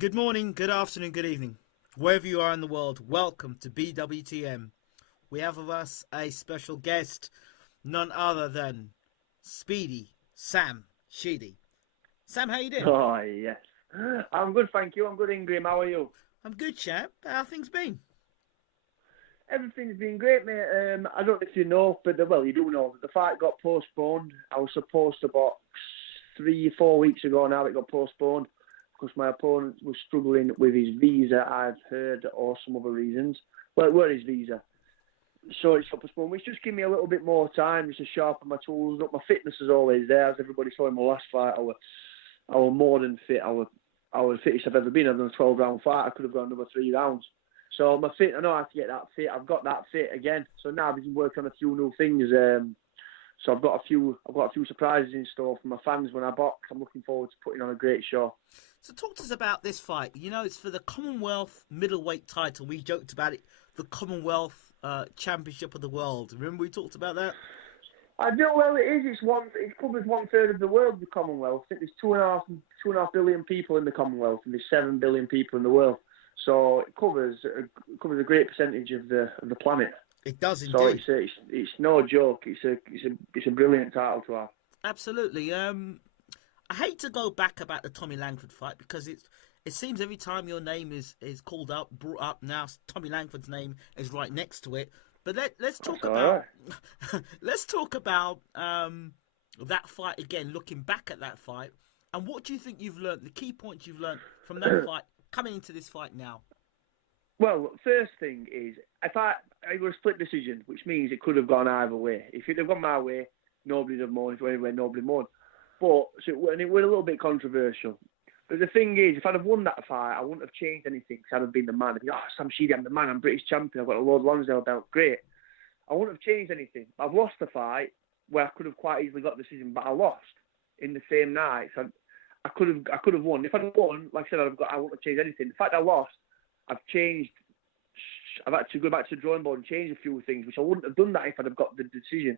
Good morning, good afternoon, good evening. Wherever you are in the world, welcome to BWTM. We have with us a special guest, none other than Speedy, Sam, Sheedy. Sam, how you doing? Oh, yes. I'm good, thank you. I'm good, Ingram. How are you? I'm good, chap. How things been? Everything's been great, mate. I don't know if you know, but you do know. The fight got postponed. I was supposed to box 3-4 weeks ago. Now it got postponed because my opponent was struggling with his visa, I've heard, or some other reasons. Well, where is visa? So it's got postponed, which just give me a little bit more time just to sharpen my tools up. My fitness is always there, as everybody saw in my last fight. I was more than fit. I was the fittest I've ever been. I've done a 12-round fight. I could have gone another 3 rounds. So my fit, I know how to get that fit. I've got that fit again. So now I've been working on a few new things. So I've got a few surprises in store for my fans when I box. I'm looking forward to putting on a great show. So talk to us about this fight. You know, it's for the Commonwealth Middleweight title. We joked about it, the Commonwealth Championship of the World. Remember we talked about that? I do. Well, it is. It covers 1/3 of the world, the Commonwealth. I think there's 2.5 billion people in the Commonwealth, and there's 7 billion people in the world. So it covers a great percentage of the planet. It does indeed. So it's no joke. It's a brilliant title to have. Absolutely. I hate to go back about the Tommy Langford fight because it seems every time your name is called up, brought up, now Tommy Langford's name is right next to it. But let's talk about let's talk about that fight again. Looking back at that fight, and what do you think you've learned? The key points you've learned from that fight coming into this fight now. Well, first thing is, it was a split decision, which means it could have gone either way. If it had gone my way, nobody would have moaned. If it went nobody moaned. But and it was a little bit controversial. But the thing is, if I'd have won that fight, I wouldn't have changed anything because I'd have been the man. I'd be, Sam Sheedy, I'm the man. I'm British champion. I've got a Lord Lonsdale belt. Great. I wouldn't have changed anything. I've lost the fight where I could have quite easily got the decision, but I lost in the same night. So I could have won. If I'd have won, like I said, I wouldn't have changed anything. The fact I lost, I've had to go back to the drawing board and change a few things, which I wouldn't have done that if I'd have got the decision.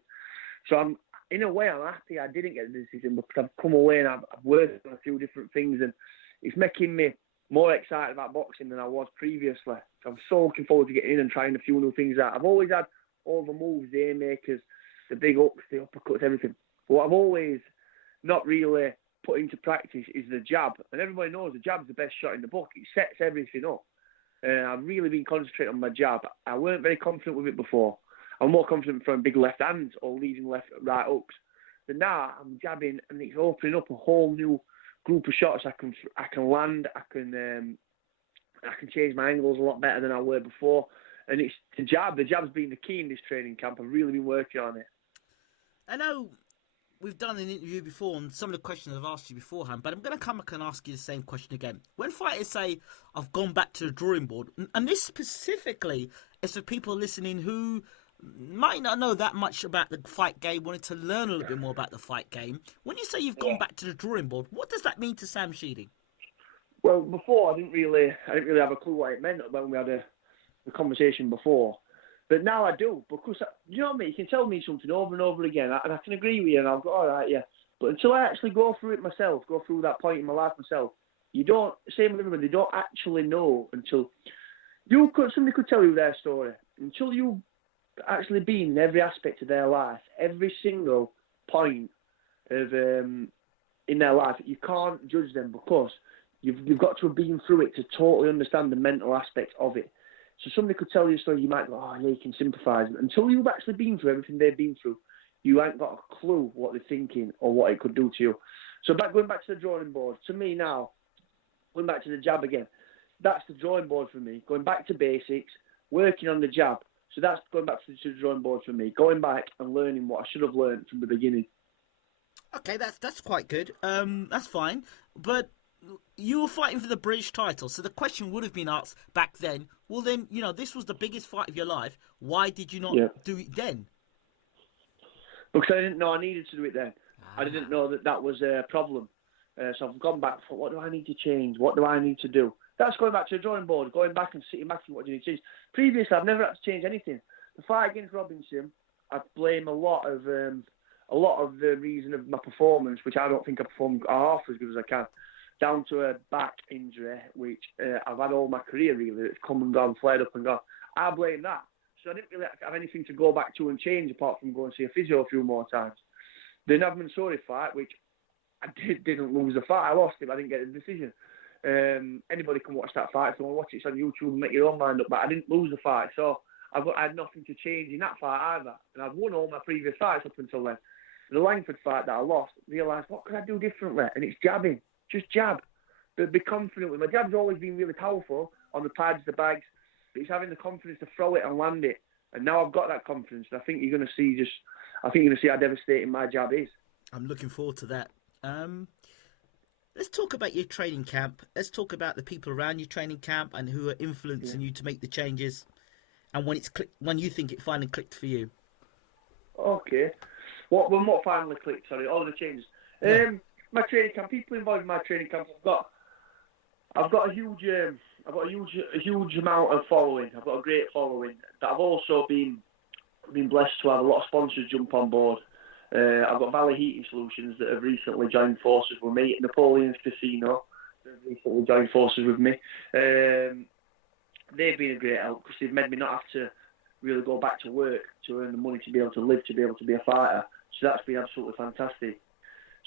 So in a way, I'm happy I didn't get the decision because I've come away and I've worked on a few different things, and it's making me more excited about boxing than I was previously. So I'm so looking forward to getting in and trying a few new things out. I've always had all the moves, the haymakers, the big ups, the uppercuts, everything. But what I've always not really put into practice is the jab. And everybody knows the jab's the best shot in the book. It sets everything up. I've really been concentrating on my jab. I weren't very confident with it before. I'm more confident throwing big left hands or leading right hooks. But now I'm jabbing and it's opening up a whole new group of shots. I can land. I can change my angles a lot better than I were before. And it's the jab. The jab's been the key in this training camp. I've really been working on it. I know we've done an interview before and some of the questions I've asked you beforehand, but I'm going to come back and ask you the same question again. When fighters say, I've gone back to the drawing board, and this specifically is for people listening who might not know that much about the fight game, wanted to learn a little bit more about the fight game. When you say you've gone back to the drawing board, what does that mean to Sam Sheedy? Well, before I didn't really have a clue what it meant when we had the conversation before. But now I do, because, you know what I mean? You can tell me something over and over again, and I can agree with you, and I'll go, all right, yeah. But until I actually go through it myself, go through that point in my life myself, you don't, same with everybody, they don't actually know until, somebody could tell you their story. Until you've actually been in every aspect of their life, every single point of in their life, you can't judge them because you've got to have been through it to totally understand the mental aspect of it. So somebody could tell you a story, you might go, oh, yeah, you can sympathise. Until you've actually been through everything they've been through, you ain't got a clue what they're thinking or what it could do to you. So going back to the drawing board, to me now, going back to the jab again, that's the drawing board for me. Going back to basics, working on the jab. So that's going back to the drawing board for me. Going back and learning what I should have learned from the beginning. Okay, that's quite good. That's fine. But you were fighting for the British title, so the question would have been asked back then, well then, this was the biggest fight of your life. Why did you not do it then? Because I didn't know I needed to do it then. I didn't know that was a problem. So I've gone back for what do I need to change? What do I need to do? That's going back to the drawing board, going back and sitting back and what do you need to change. Previously, I've never had to change anything. The fight against Robinson, I blame a lot of the reason of my performance, which I don't think I performed half as good as I can. down to a back injury, which I've had all my career really. It's come and gone, flared up and gone. I blame that. So I didn't really have anything to go back to and change apart from go and see a physio a few more times. The Navman-Sori fight, which I didn't lose the fight. I lost it. I didn't get the decision. Anybody can watch that fight. If you want to watch it, it's on YouTube and make your own mind up. But I didn't lose the fight. So I had nothing to change in that fight either. And I've won all my previous fights up until then. The Langford fight that I lost, realised, what could I do differently? And it's jabbing. Just jab. But be confident with my jab's always been really powerful on the pads, the bags. But it's having the confidence to throw it and land it. And now I've got that confidence. And I think you're going to see how devastating my jab is. I'm looking forward to that. Let's talk about your training camp. Let's talk about the people around your training camp and who are influencing you to make the changes. And when you think it finally clicked for you. Okay. What finally clicked? Sorry, all the changes. Yeah. My training camp, people involved in my training camp. I've got a huge amount of following. I've got a great following. That I've also been blessed to have a lot of sponsors jump on board. I've got Valley Heating Solutions that have recently joined forces with me. Napoleon's Casino have recently joined forces with me. They've been a great help because they've made me not have to really go back to work to earn the money to be able to live, to be able to be a fighter. So that's been absolutely fantastic.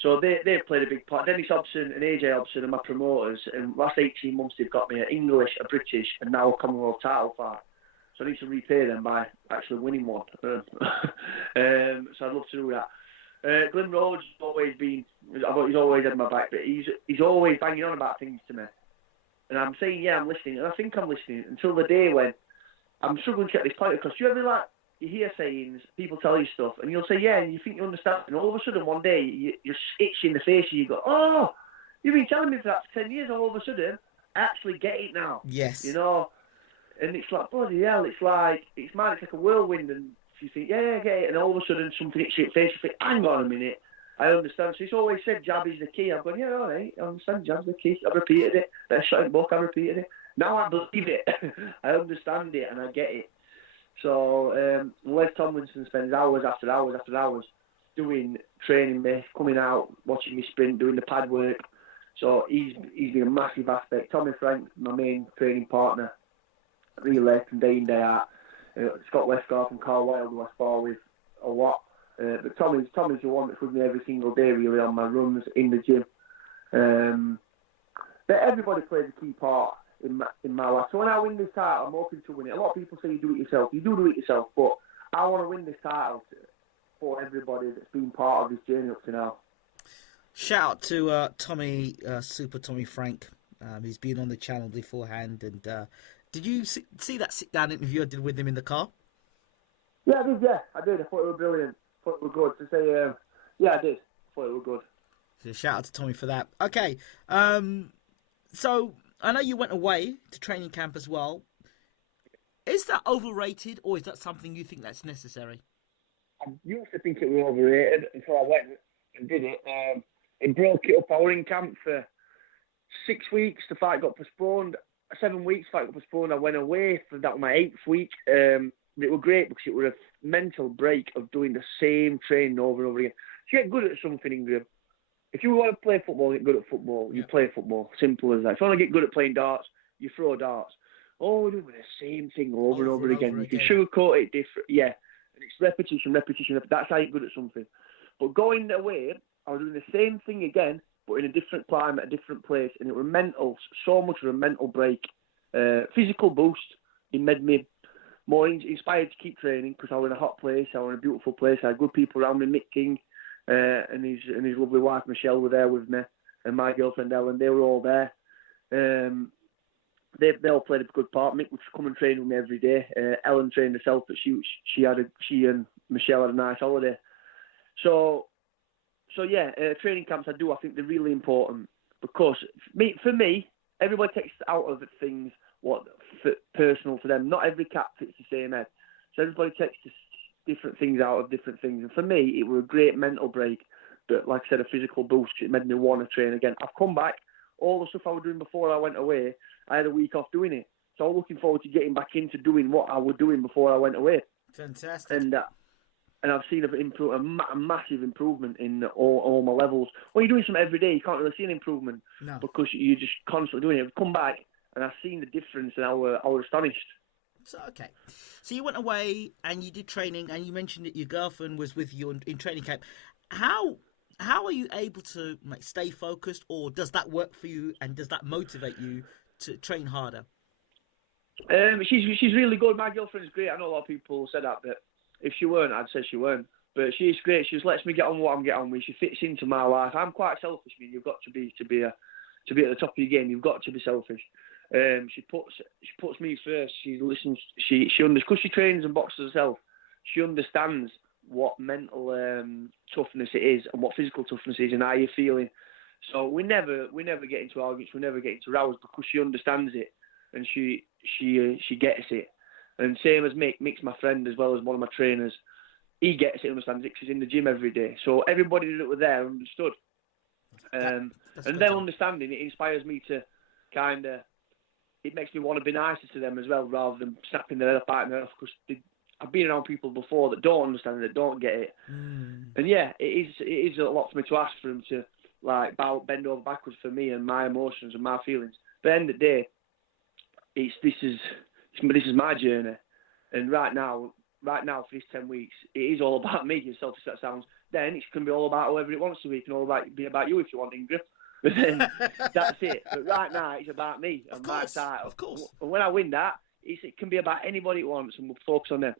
So they've played a big part. Dennis Hobson and AJ Hobson are my promoters, and last 18 months they've got me an English, a British, and now a Commonwealth title fight. So I need to repay them by actually winning one. So I'd love to do that. Glenn Rhodes he's always had my back, but he's always banging on about things to me. And I'm saying, yeah, I'm listening, and I think I'm listening until the day when I'm struggling to get this point across. Do you ever you hear sayings, people tell you stuff, and you'll say, yeah, and you think you understand, and all of a sudden one day you're itching the face and you go, oh, you've been telling me for that for 10 years, all of a sudden, I actually get it now. Yes. You know, and it's like, bloody hell, it's like a whirlwind, and you think, yeah, I get it, and all of a sudden something hits your face, you think, hang on a minute, I understand. So it's always said jab is the key. I've gone, yeah, all right, I understand jab's the key. I've repeated it. That's shot in book, I've repeated it. Now I believe it. I understand it and I get it. So Les Tomlinson spends hours after hours after hours training me, coming out, watching me sprint, doing the pad work. So he's been a massive aspect. Tommy Frank, my main training partner, really from day in, day out. Scott Westgarth and Carl Wilde, who I spar with a lot. But Tommy's the one that's with me every single day, really, on my runs, in the gym. But everybody plays a key part in my life. So when I win this title, I'm hoping to win it. A lot of people say you do it yourself. You do it yourself, but I want to win this title for everybody that's been part of this journey up to now. Shout out to Tommy, Super Tommy Frank. He's been on the channel beforehand. And did you see that sit-down interview I did with him in the car? Yeah, I did. Yeah, I did. I thought it was brilliant. I thought it was good to say. Yeah, I did. I thought it was good. So shout out to Tommy for that. Okay, so I know you went away to training camp as well. Is that overrated, or is that something you think that's necessary? I used to think it was overrated until I went and did it. It broke it up. I was in camp for 6 weeks. The fight got postponed. 7 weeks, the fight got postponed. I went away for that my 8th week. It was great because it was a mental break of doing the same training over and over again. You get good at something, Ingram. If you want to play football, get good at football, you play football. Simple as that. If you want to get good at playing darts, you throw darts. Oh, we're doing the same thing over and over again. You can sugarcoat it different. Yeah. And it's repetition. That's how you get good at something. But going away, I was doing the same thing again, but in a different climate, a different place. And it was mental, so much of a mental break. Physical boost. It made me more inspired to keep training because I was in a hot place. I was in a beautiful place. I had good people around me. Mick King and his lovely wife Michelle were there with me, and my girlfriend Ellen. They were all there. They all played a good part. Mick would come and train with me every day. Ellen trained herself, but she and Michelle had a nice holiday. So yeah, training camps I think they're really important because for me, everybody takes out of things what personal to them. Not every cat fits the same head, so everybody takes different things out of different things. And for me, it was a great mental break. But like I said, a physical boost. It made me want to train again. I've come back. All the stuff I was doing before I went away, I had a week off doing it. So I'm looking forward to getting back into doing what I was doing before I went away. Fantastic. and I've seen a massive improvement in all my levels. When you're doing something every day, you can't really see an improvement because you're just constantly doing it. I've come back and I've seen the difference, and I was astonished. So okay, so you went away and you did training, and you mentioned that your girlfriend was with you in training camp. How are you able to stay focused, or does that work for you, and does that motivate you to train harder? She's really good. My girlfriend's great. I know a lot of people said that, but if she weren't, I'd say she weren't. But she's great. She just lets me get on what I'm getting on with. She fits into my life. I'm quite selfish. I mean, you've got to be at the top of your game. You've got to be selfish. She puts me first. She listens. Because she trains and boxes herself. She understands what mental toughness it is and what physical toughness is and how you're feeling. So we never get into arguments. We never get into rows because she understands it and she gets it. And same as Mick's my friend as well as one of my trainers. He gets it, understands it, because he's in the gym every day. So everybody that were there understood. And their understanding, it inspires me to it makes me want to be nicer to them as well, rather than snapping their head off, biting their head off, because I've been around people before that don't understand it, that don't get it. And yeah, it is a lot for me to ask for them to bend over backwards for me and my emotions and my feelings. But at the end of the day, this is my journey, and right now for these 10 weeks, it is all about me. As selfish as that sounds, then it can be all about whoever it wants to be. It can be about you if you want, Ingram. But then that's it. But right now, it's about me and my title. Of course. And when I win that, it can be about anybody it wants, and we'll focus on them.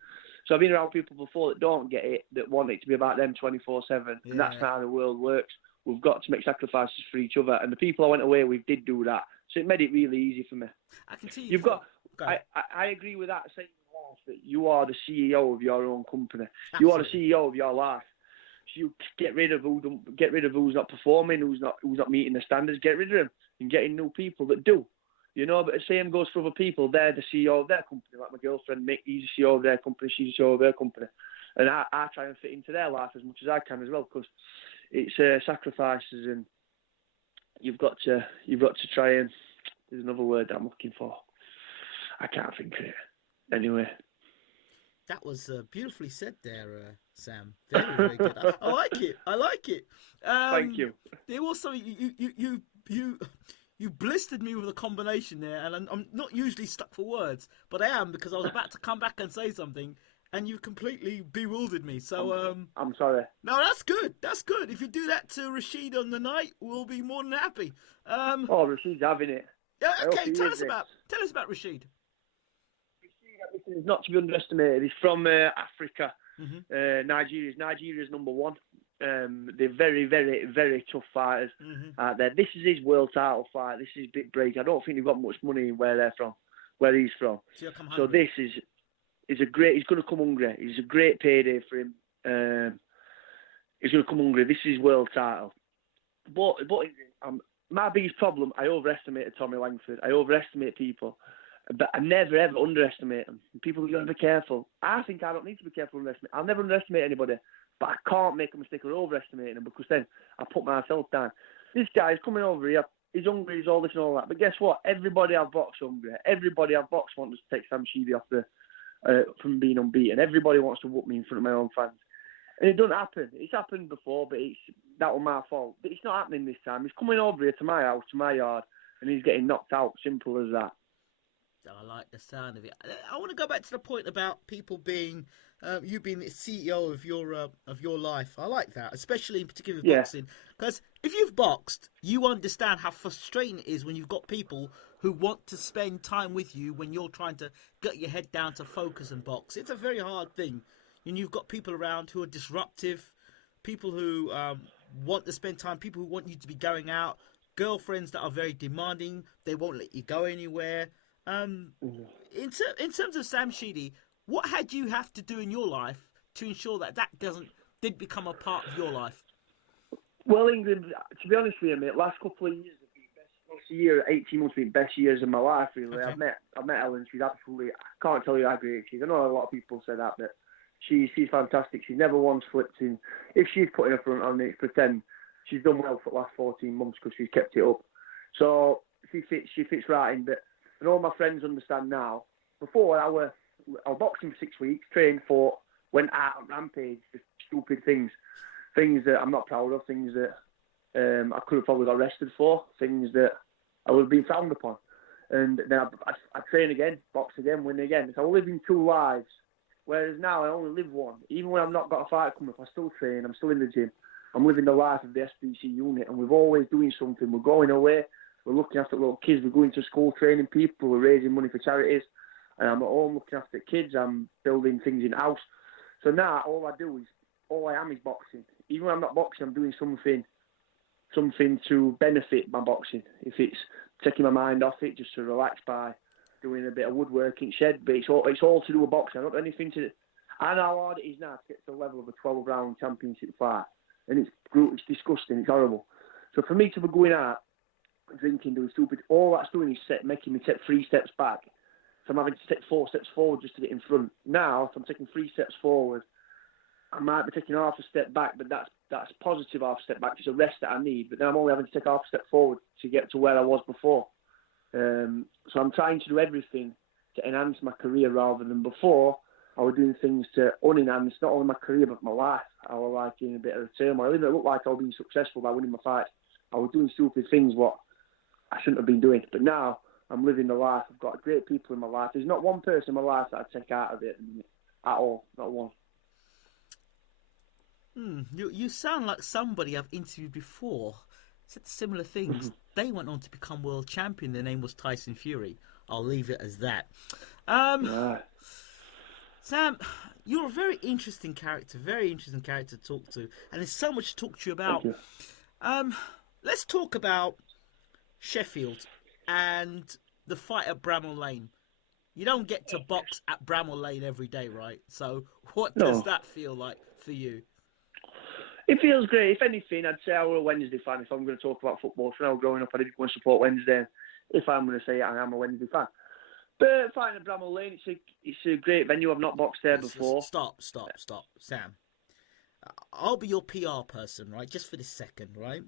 So I've been around people before that don't get it, that want it to be about them 24/7, and that's how the world works. We've got to make sacrifices for each other, and the people I went away with did do that. So it made it really easy for me. I can see you've got. I agree with that saying that you are the CEO of your own company. Absolutely. You are the CEO of your life. So you get rid of who's not performing, who's not meeting the standards. Get rid of them and get in new people that do. But the same goes for other people. They're the CEO of their company. Like my girlfriend Mick, he's the CEO of their company. She's the CEO of their company. And I try and fit into their life as much as I can as well, because it's sacrifices, and you've got to try and. There's another word that I'm looking for. I can't think of it. Anyway. That was beautifully said there, Sam. Very, very good. I like it. Thank you. There was something you blistered me with a combination there, and I'm not usually stuck for words, but I am, because I was about to come back and say something, and you completely bewildered me. So I'm sorry. No, that's good. That's good. If you do that to Rashid on the night, we'll be more than happy. Rashid's having it. Yeah. Okay. Tell us about Rashid. He's not to be underestimated. He's from Africa, Mm-hmm. Nigeria's number one. They're very, very, very tough fighters out there. This is his world title fight. This is his big break. I don't think they've got much money where he's from. So this is he's going to come hungry. It's a great payday for him. He's going to come hungry. This is his world title. But my biggest problem, I overestimated Tommy Langford. I overestimate people. But I never, ever underestimate them. People have got to be careful. I think I don't need to be careful underestimate. I'll never underestimate anybody, but I can't make a mistake of overestimating them, because then I put myself down. This guy's coming over here. He's hungry. He's all this and all that. But guess what? Everybody I've boxed hungry. Everybody I've boxed wants to take Sam Sheedy off from being unbeaten. Everybody wants to whoop me in front of my own fans. And it doesn't happen. It's happened before, but that was my fault. But it's not happening this time. He's coming over here to my house, to my yard, and he's getting knocked out. Simple as that. I like the sound of it. I want to go back to the point about people being, you being the CEO of your life. I like that, especially in particular with boxing, because if you've boxed, you understand how frustrating it is when you've got people who want to spend time with you when you're trying to get your head down to focus and box. It's a very hard thing, and you've got people around who are disruptive, people who want to spend time, people who want you to be going out, girlfriends that are very demanding. They won't let you go anywhere. In terms of Sam Sheedy, what had you have to do in your life to ensure that did become a part of your life? Well, Ingram, to be honest with you, mate, last couple of years have been best. Last year, 18 months have been best years of my life, really. Okay. I've met Ellen. She's absolutely, I can't tell you how great she is. I know a lot of people say that, but she's fantastic. She's never once flipped in. If she's putting her front on it, pretend she's done well for the last 14 months because she's kept it up. So she fits right in, but. And all my friends understand now. Before I was boxing for 6 weeks, trained, fought, went out on rampage, just stupid things that I'm not proud of, things that I could have probably got arrested for, things that I would have been frowned upon. And then I train again, box again, win again. So I'm living two lives, whereas now I only live one. Even when I've not got a fight coming up, I still train, I'm still in the gym. I'm living the life of the SBC unit, and we're always doing something. We're going away, we're looking after little kids, we're going to school training people, we're raising money for charities, and I'm at home looking after kids, I'm building things in house. So now all I am is boxing. Even when I'm not boxing, I'm doing something to benefit my boxing. If it's taking my mind off it, just to relax by doing a bit of woodworking, shed, but it's all to do with boxing. I don't do anything to. I know how hard it is now to get to the level of a 12-round championship fight, and it's disgusting, it's horrible. So for me to be going out, drinking, doing stupid, all that's doing is making me take 3 steps back. So I'm having to take 4 steps forward just to get in front. Now, if I'm taking 3 steps forward, I might be taking half a step back, but that's positive half step back. It's a rest that I need. But then I'm only having to take half a step forward to get to where I was before. So I'm trying to do everything to enhance my career rather than before. I was doing things to unenhance not only my career but my life. I was like in a bit of a turmoil. Even though it looked like I was being successful by winning my fights, I was doing stupid things what I shouldn't have been doing. But now I'm living the life. I've got great people in my life. There's not one person in my life that I take out of it at all. Not one. You sound like somebody I've interviewed before. Said similar things. They went on to become world champion. Their name was Tyson Fury. I'll leave it as that. Sam, you're a very interesting character to talk to, and there's so much to talk to you about. Let's talk about Sheffield and the fight at Bramall Lane. You don't get to box at Bramall Lane every day, right? So what does that feel like for you? It feels great. If anything, I'd say I were a Wednesday fan if I'm going to talk about football. So now growing up, I didn't want to support Wednesday. If I'm going to say it, I am a Wednesday fan. But fighting at Bramall Lane, it's a great venue. I've not boxed there before. Stop. Sam, I'll be your PR person, right? Just for this second, right?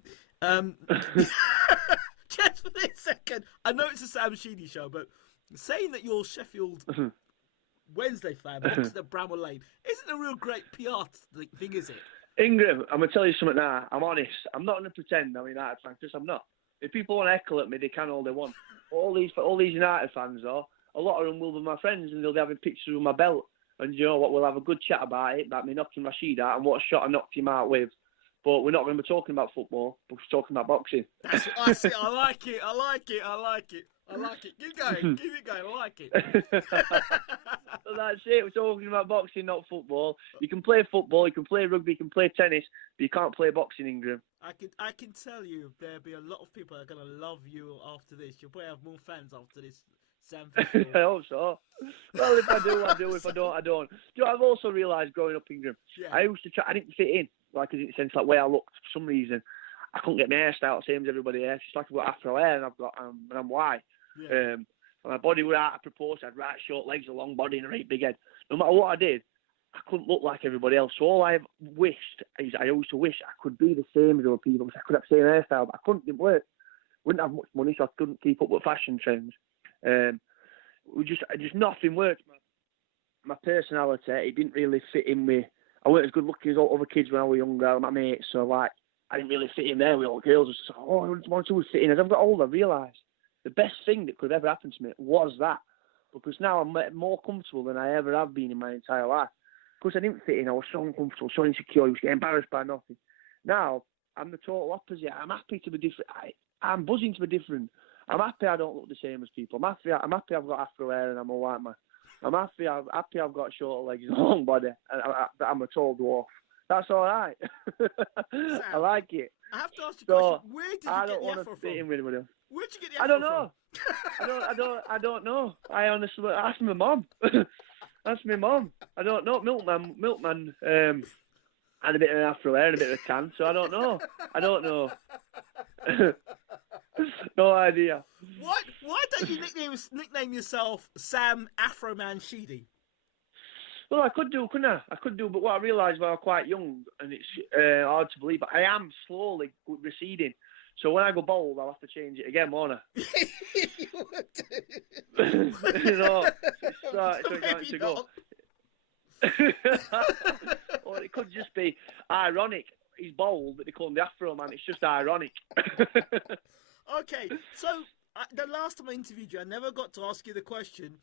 Just for this second. I know it's a Sam Sheedy show, but saying that you're Sheffield Wednesday fan, boxing at Bramall Lane, isn't a real great PR thing, is it? Ingram, I'm going to tell you something now. I'm honest. I'm not going to pretend I'm a United fan, because I'm not. If people want to heckle at me, they can all they want. All these United fans, though, a lot of them will be my friends, and they'll be having pictures with my belt. And you know what? We'll have a good chat about it, about me knocking Rashid out and what shot I knocked him out with. But we're not going to be talking about football. We're talking about boxing. That's what I see. I like it. Keep going. Keep it going. I like it. So that's it. We're talking about boxing, not football. You can play football, you can play rugby, you can play tennis, but you can't play boxing, Ingram. I can tell you there'll be a lot of people that are going to love you after this. You'll probably have more fans after this, Sam. I hope so. Well, if I do, I do. If I don't, I don't. Do you know, I've also realised growing up, Ingram, I used to try, I didn't fit in, like in the sense like where I looked for some reason. I couldn't get my hairstyle the same as everybody else. It's like I've got afro hair and I'm white. Yeah. My body was out of proportion. I had right short legs, a long body, and a right big head. No matter what I did, I couldn't look like everybody else. So all I wished is I used to wish I could be the same as other people. I could have the same hairstyle, but I couldn't. It didn't work. Wouldn't have much money, so I couldn't keep up with fashion trends. Just nothing worked. My personality, it didn't really fit in with. I weren't as good looking as all other kids when I was younger, my mates. So like, I didn't really fit in there with all the girls. So, I wanted to fit in. As I've got older, I realised the best thing that could have ever happened to me was that. Because now I'm more comfortable than I ever have been in my entire life. Because I didn't fit in, I was so uncomfortable, so insecure, I was getting embarrassed by nothing. Now, I'm the total opposite. I'm happy to be different. I'm buzzing to be different. I'm happy I don't look the same as people. I'm happy I've got afro hair and I'm a white man. I'm happy I've got short legs and a long body and I'm a tall dwarf. That's all right. Sam, I like it. I have to ask you a question. Where did you I get don't the want afro to fit from? in with anybody else. Where'd you get the afro I don't know. I don't know. I honestly ask my mum. Ask my mum. I don't know. Milkman had a bit of an afro hair and a bit of a tan, so I don't know. No idea. Why don't you nickname yourself Sam Afro Man Sheedy? Well, I could do, couldn't I? I could do, but what I realised when I was quite young, and it's hard to believe, but I am slowly receding. So when I go bald, I'll have to change it again, won't I? You know, so it's going to go. Or it could just be ironic. He's bald, but they call him the Afro Man. It's just ironic. Okay, so the last time I interviewed you, I never got to ask you the question,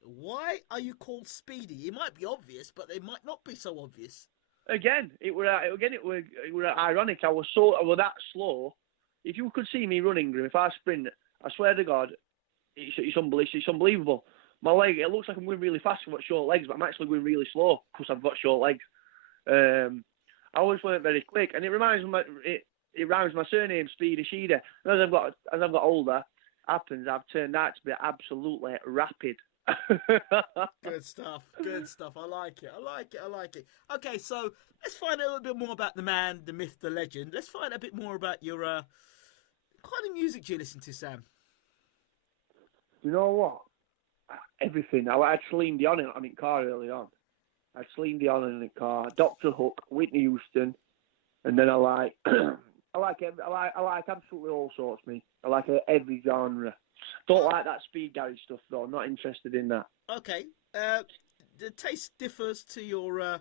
why are you called Speedy? It might be obvious, but it might not be so obvious. Again, it were ironic. I was that slow. If you could see me running, Ingram, if I sprint, I swear to God, it's unbelievable. My leg, it looks like I'm going really fast. I've got short legs, but I'm actually going really slow because I've got short legs. I always weren't very quick, and it rhymes my surname, Speedy, Sheedy. And as I've got older, happens I've turned out to be absolutely rapid. Good stuff. I like it. Okay, so let's find out a little bit more about the man, the myth, the legend. Let's find out a bit more about your what kind of music do you listen to, Sam? You know what? Everything. I had Celine Dion in the car early on. I had Celine Dion in the car, Dr. Hook, Whitney Houston, and then I like absolutely all sorts. Me, I like every genre. Don't like that speed garage stuff though. I'm not interested in that. Okay. The taste differs to your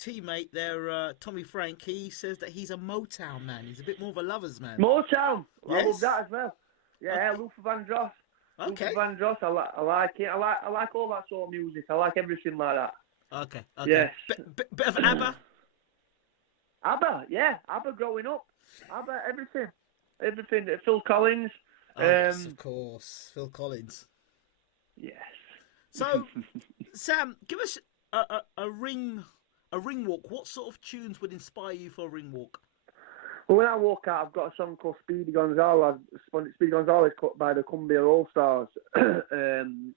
teammate there, Tommy Frank. He says that he's a Motown man. He's a bit more of a lovers man. Motown. Yes. I love that as well. Yeah, Okay. Luther Vandross. Okay. Luther Vandross. I like it. I like all that sort of music. I like everything like that. Okay. Yes. Bit of ABBA. ABBA. Yeah. ABBA growing up. ABBA. Everything. Phil Collins. Oh, yes, of course. Phil Collins. Yes. So, Sam, give us a ring walk. What sort of tunes would inspire you for a ring walk? Well, when I walk out, I've got a song called Speedy Gonzalez. Speedy Gonzalez cut by the Cumbia All Stars. And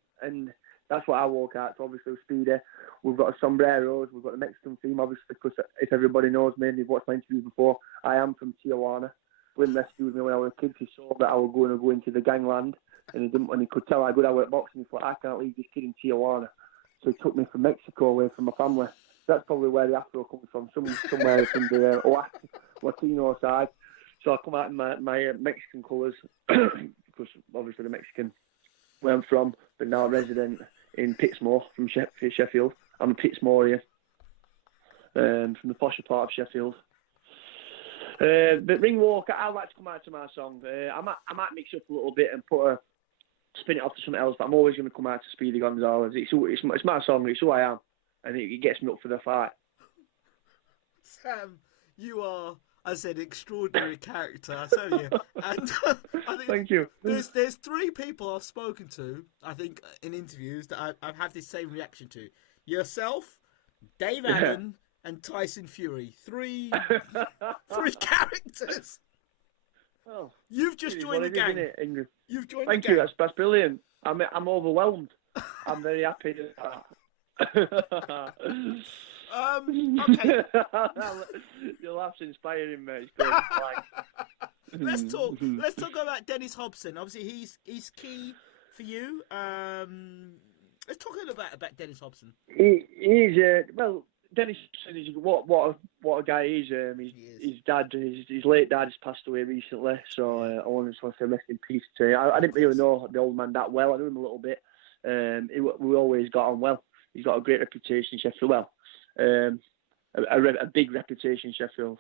that's what I walk out to, obviously, with Speedy. We've got a sombreros. We've got the Mexican theme, obviously, because if everybody knows me and they've watched my interviews before, I am from Tijuana. Wim rescued me when I was a kid. He saw that I was going to go into the gangland, and he could tell how good I was at boxing. He thought, I can't leave this kid in Tijuana. So he took me from Mexico away from my family. That's probably where the Afro comes from, somewhere from the Latino side. So I come out in my Mexican colours, because obviously the Mexican where I'm from, but now a resident in Pittsmore from Sheffield. I'm a Pittsmorean, from the posher part of Sheffield. But ring walk, I like to come out to my song. I might mix up a little bit and spin it off to something else, but I'm always going to come out to Speedy Gonzalez. It's my song, it's who I am, and it gets me up for the fight. Sam, you are, as I said, extraordinary character, I tell you. And I think Thank you. There's three people I've spoken to, I think, in interviews that I've had this same reaction to. Yourself, Dave Allen, and Tyson Fury. Three characters. Well, you've just joined the gang. You've joined the gang. Thank you. That's brilliant. I'm overwhelmed. I'm very happy. Okay. Your laugh's inspiring me. It's good. Let's talk about Dennis Hobson. Obviously, he's key for you. Let's talk a little bit about Dennis Hobson. He's Dennis Hobson is what a guy he is. His dad, his late dad, has passed away recently. So I want to say rest in peace to him. I didn't really know the old man that well. I knew him a little bit. We always got on well. He's got a great reputation in Sheffield. Well, a big reputation in Sheffield.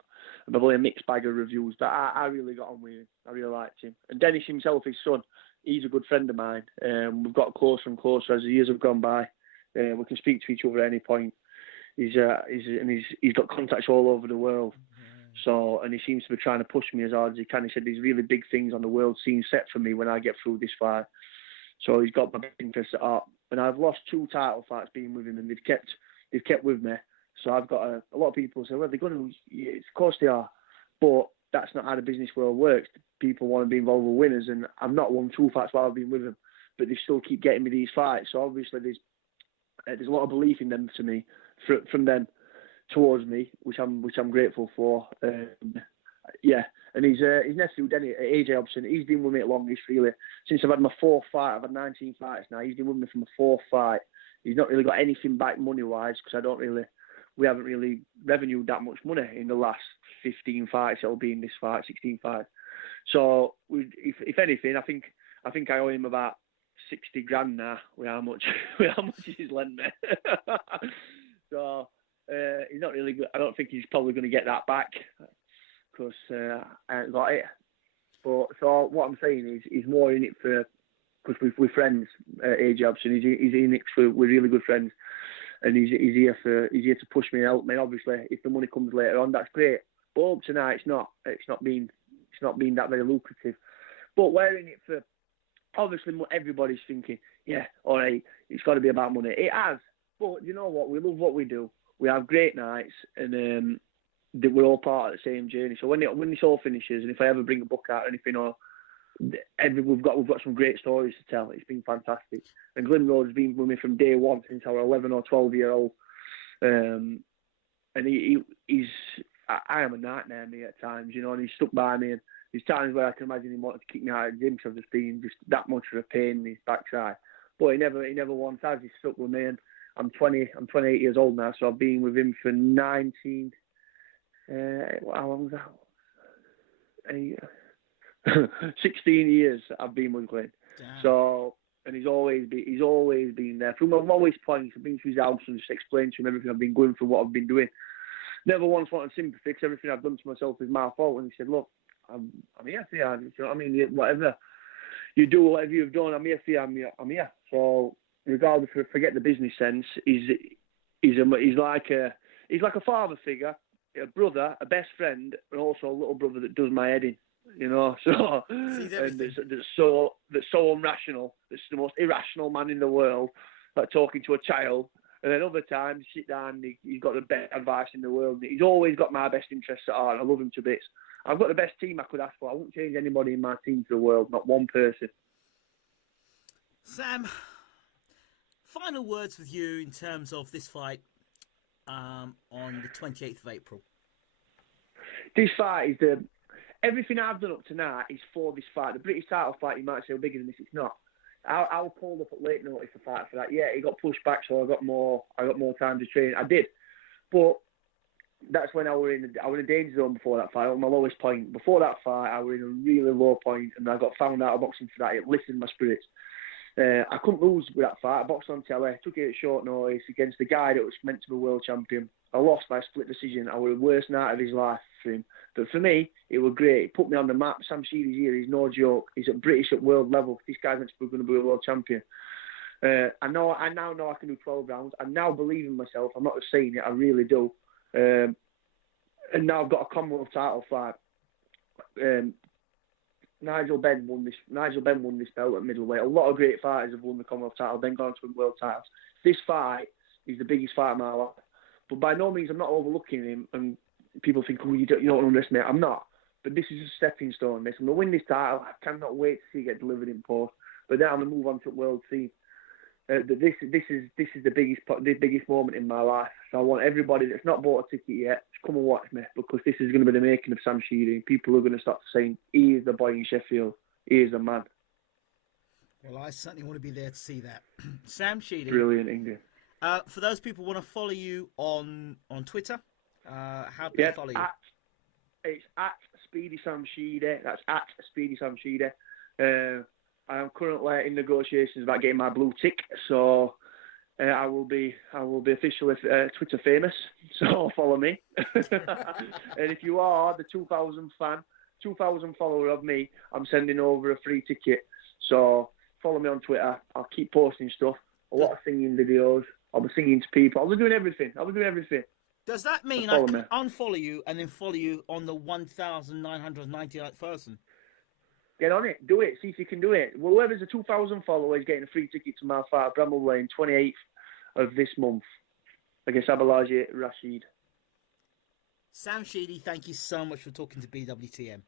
Probably a mixed bag of reviews, but I really got on with him. I really liked him. And Dennis himself, his son, he's a good friend of mine. We've got closer and closer as the years have gone by. We can speak to each other at any point. He's got contacts all over the world. So, and he seems to be trying to push me as hard as he can. He said there's really big things on the world scene set for me when I get through this fight. So he's got my interest at heart. And I've lost 2 title fights being with him, and they've kept with me. So I've got a lot of people say, well, they're going to, yeah, of course they are. But that's not how the business world works. People want to be involved with winners, and I've not won 2 fights while I've been with them, but they still keep getting me these fights. So obviously there's a lot of belief in them to me, from them towards me, which I'm grateful for. Yeah, and his nephew Denny, AJ Hobson, he's been with me at longest really. Since I've had my 4th fight, I've had 19 fights now. He's been with me from my 4th fight. He's not really got anything back money wise because we haven't really revenued that much money in the last 15 fights. It'll be in this fight, 16 fights. So if anything, I think I owe him about 60 grand now with how much he's lent me. So he's not really good. I don't think he's probably going to get that back because I ain't got it. But so what I'm saying is he's more in it for because we're friends. AJ Hobson, he's in it for we're really good friends, and he's here to push me and help me. Obviously, if the money comes later on, that's great. But up tonight, it's not been that very lucrative. But we're in it for obviously everybody's thinking, yeah, all right, it's got to be about money. It has, but you know what? We love what we do. We have great nights, and we're all part of the same journey. So when this all finishes, and if I ever bring a book out or anything, or we've got some great stories to tell. It's been fantastic. And Glenn Road's been with me from day one since I was 11 or 12-year-old. And he's I am a nightmare me at times, you know, and he's stuck by me. And there's times where I can imagine him wanting to kick me out of the gym because I've just been just that much of a pain in his backside. But he never once has. He's stuck with me. And I'm 28 years old now, so I've been with him for 19. How long was that? 16 years I've been with Glenn. Damn. So, and he's always been there. From my lowest points, I've been to his house and just explained to him everything I've been going through, what I've been doing. Never once wanted sympathy because everything I've done to myself is my fault. And he said, look, I'm here for you. You know what I mean? Whatever you do, whatever you've done, I'm here for you. I'm here. So, regardless of forget the business sense, he's like a father figure, a brother, a best friend, and also a little brother that does my head in. You know, so and that's so irrational. That's the most irrational man in the world, like talking to a child. And then other times, you sit down, he's got the best advice in the world. He's always got my best interests at heart. I love him to bits. I've got the best team I could ask for. I wouldn't change anybody in my team for the world, not one person. Sam, final words with you in terms of this fight on the 28th of April. This fight is everything I've done up to now is for this fight. The British title fight, you might say, bigger than this. It's not. I was called up at late notice to fight for that. Yeah, it got pushed back, so I got more time to train. I did, but that's when I was in a danger zone before that fight. I was at my lowest point. Before that fight, I was in a really low point, and I got found out of boxing for that. It lifted my spirits. I couldn't lose with that fight. I boxed on telly, took it at short notice against the guy that was meant to be world champion. I lost by a split decision. I was the worst night of his life for him. But for me, it was great. It put me on the map. Sam Sheedy's here. He's no joke. He's at British at world level. This guy's meant to be going to be a world champion. I now know I can do 12 rounds. I now believe in myself. I'm not just saying it. I really do. And now I've got a Commonwealth title fight. Nigel Benn won this belt at middleweight. A lot of great fighters have won the Commonwealth title, then gone to win world titles. This fight is the biggest fight of my life. But by no means, I'm not overlooking him. And people think, oh, you don't underestimate. I'm not. But this is a stepping stone. I'm going to win this title. I cannot wait to see it get delivered in post. But then I'm going to move on to the world scene. This is the biggest moment in my life. So I want everybody that's not bought a ticket yet to come and watch me, because this is going to be the making of Sam Sheedy. People are going to start saying, he is the boy in Sheffield. He is the man. Well, I certainly want to be there to see that. Sam Sheedy. Brilliant, Ingram. For those people who want to follow you on Twitter, how do they follow you? It's at Speedy Sam Sheedy. That's at Speedy Sam Sheedy. I am currently in negotiations about getting my blue tick, so I will be officially Twitter famous. So follow me. And if you are the 2,000 follower of me, I'm sending over a free ticket. So follow me on Twitter. I'll keep posting stuff. A lot of singing videos. I'll be singing to people. I'll be doing everything. Does that mean I can unfollow you and then follow you on the 1,999th person? Get on it. Do it. See if you can do it. Whoever's a 2,000 followers getting a free ticket to my fight at Bramall Lane, 28th of this month against Abalaji Rashid. Sam Sheedy, thank you so much for talking to BWTM.